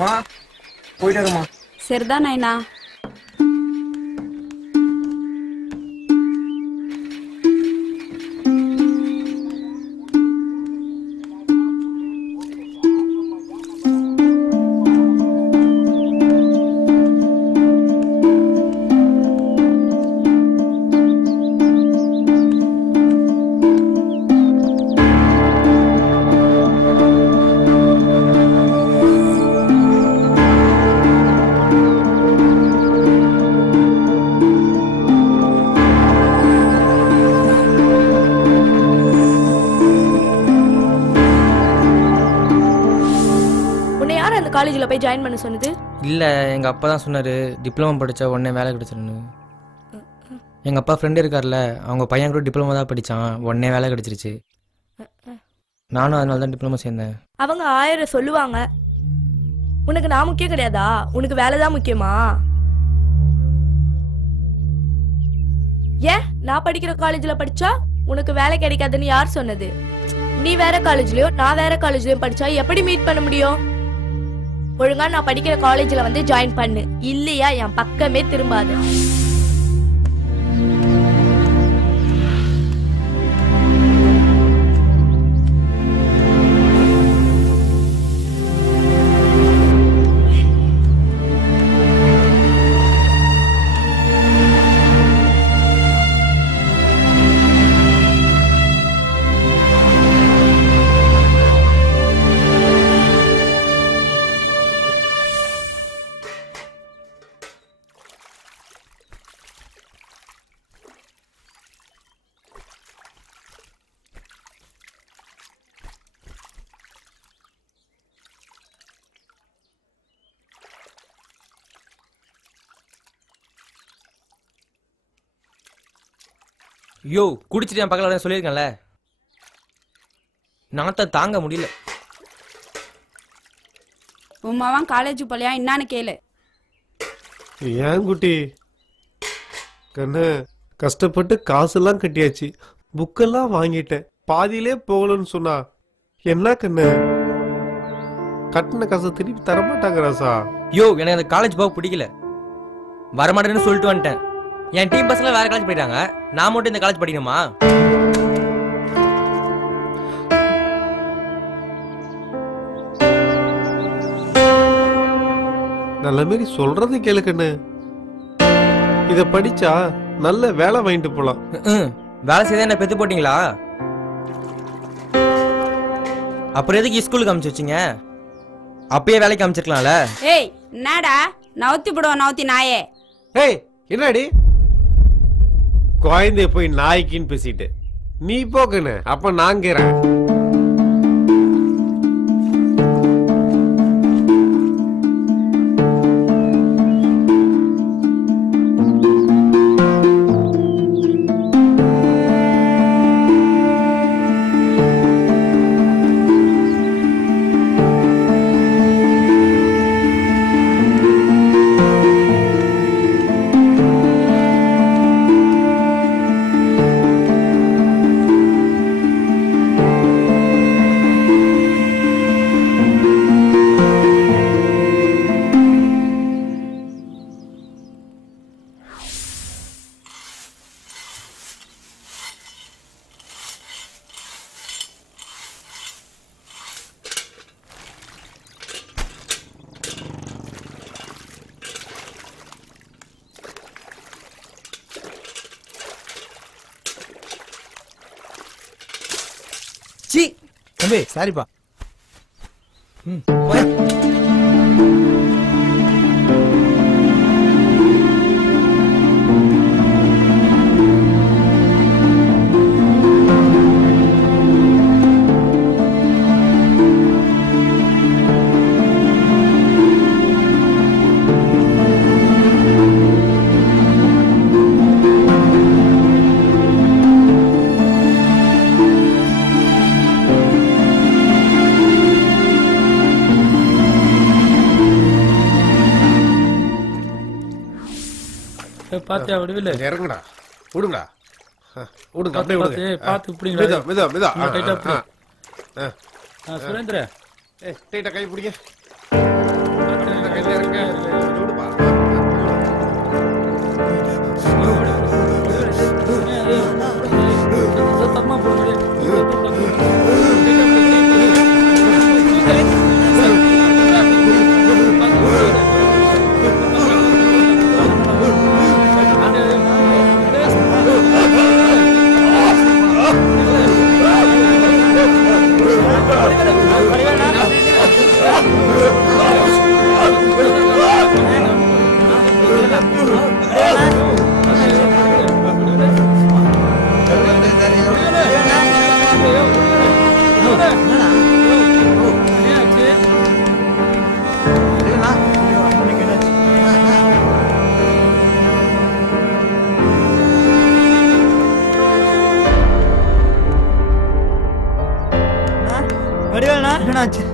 மா போயிட்டு வரமா. சரிதான் நைனா. காலேஜ்ல போய் ஜாயின் பண்ண சொன்னது இல்ல, எங்க அப்பா தான் சொன்னாரு டிப்ளமோ படிச்சா உடனே வேலை கிடைச்சிருன்னு. எங்க அப்பா ஃப்ரெண்ட் இருக்கார்ல, அவங்க பையன் கூட டிப்ளமோ தான் படிச்சான், உடனே வேலை கிடைச்சிருச்சு. நானும் அதனால தான் டிப்ளமோ சேர்ந்தேன். அவங்க 1000 சொல்லுவாங்க, உனக்கு நான் முக்கியம் கிடையாதா? உனக்கு வேலை தான் முக்கியமா? ஏன் நான் படிக்கிற காலேஜ்ல படிச்சா உனக்கு வேலை கிடைக்காதுன்னு யார் சொன்னது? நீ வேற காலேஜ்லயோ நான் வேற காலேஜ்லயும் படிச்சா எப்படி மீட் பண்ண முடியும்? ஒழுங்கா நான் படிக்கிற காலேஜ்ல வந்து ஜாயின் பண்ணு, இல்லையா என் பக்கமே திரும்பாது. யோ, குடிச்சிட்டு என் பக்கத்தில் சொல்லியிருக்கேன்ல, நாத்த தாங்க முடியல. உமாவான் காலேஜ் போலையா என்னான்னு கேளு. ஏன் குட்டி கண்ணு, கஷ்டப்பட்டு காசெல்லாம் கட்டியாச்சு, புக்கெல்லாம் வாங்கிட்டேன், பாதியிலே போகலன்னு சொன்னா என்ன கண்ணு? கட்டின காசை திருப்பி தரமாட்டாங்க ராசா. யோ, எனக்கு அந்த காலேஜ் போக பிடிக்கல, வரமாட்டேன்னு சொல்லிட்டு வந்துட்டேன். என் டீம் பசங்க வேற காலேஜ் போயிட்டாங்க, நான் மட்டும் இந்த காலேஜ் படிக்கணுமா? நல்ல மாரி சொல்றது கேளு கண்ணு, இத படிச்சா நல்ல வேலை வாங்கிட்டு போலாம். வேலை செய்த என்ன பெத்து போட்டீங்களா? அப்புறம் எதுக்கு ஸ்கூலுக்கு அனுப்பிச்சு வச்சிங்க? அப்பயே வேலைக்கு அனுப்பிச்சிருக்கலாம்ல. ஏய் என்னடா நவுத்தி போடுவோம் நவுத்தி நாயே. ஏய் என்னடி குழந்தைய போய் நாய்க்குன்னு பேசிட்டு நீ போக்கணு, அப்ப நாங்கிறேன். தம்பி சாரிப்பா. பாத்தியா விடுவில்ல, இறங்குடா, விடுங்கடா, விடுங்க, அப்படியே விடுங்க. பாத்து இப்படிங்க மெதுவா மெதுவா மெதுவா. டைட்டா சுரேந்திர டைட்டா கை பிடிங்க. வடிவேல்ண்ணா என்னாச்சு?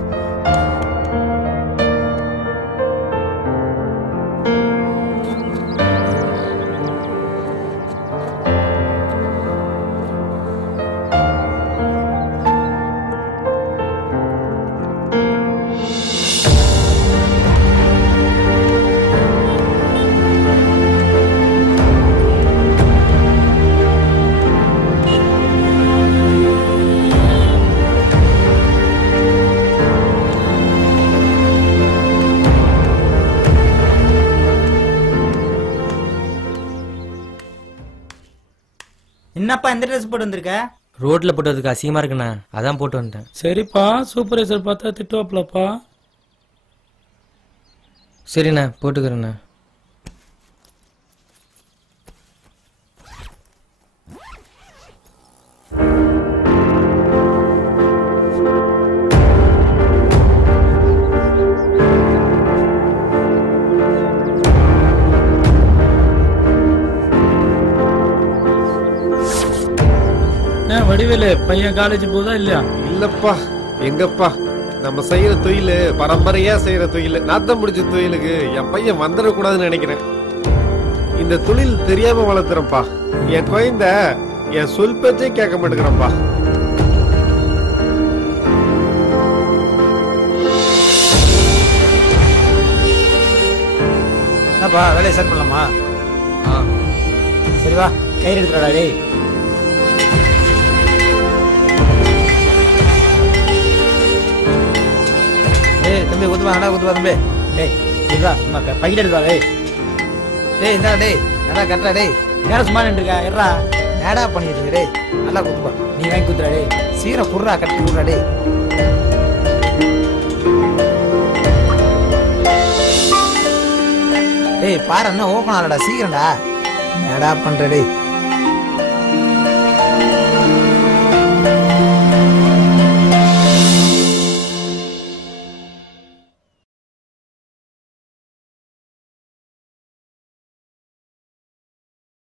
என்னப்பா இந்த ட்ரெஸ் போட்டு வந்திருக்க? ரோட்ல போட்டதுக்கு அசிங்கமா இருக்குண்ணா, அதான் போட்டு வந்துட்டேன். சரிப்பா, சூப்பர்வைசர் பார்த்தா திட்டுவாப்லப்பா. சரிண்ணா, போட்டுக்கிறேண்ணா. வடிவேலு பையன் காலேஜ் போதா இல்லையா? இல்லப்பா, எங்கப்பா, நம்ம செய்யற தொழில் பரம்பரையா செய்யற தொழில், நாத்தம் முடிச்ச தொழிலுக்கு என் பையன் வந்துடக்கூடாதுன்னு நினைக்கிறேன். இந்த தொழில் தெரியாம வளர்த்துறப்பா. என் குழந்தை என் சொல் பேச்சே கேட்க மாட்டேங்கிறப்பா. என்னப்பா வேலையை ஸ்டார்ட் பண்ணலாமா? சரி வா, கயிறு எடுத்துடா. டேய் தம்பி ஊத்துவா, நடா ஊத்துவா தம்பி. டேய் இதுவா சும்மா பைக்கிட்டு எடுத்துவா. டேய் இந்தா டேய், நடா கட்டுறா. டேய் நேரம் சும்மா நின்றுருக்கா, எட்ரா நேடா பண்ணிட்டு இருக்கு. டேய் நல்லா குத்துப்பா, நீ வாங்கி குத்துறா. டேய் சீரம் குடுறா, கட்டி குடுறா. டேய் டேய் பாரு, என்ன ஓப்பன் ஆகலடா, சீக்கிரம்டா. நேடா பண்ற. டேய்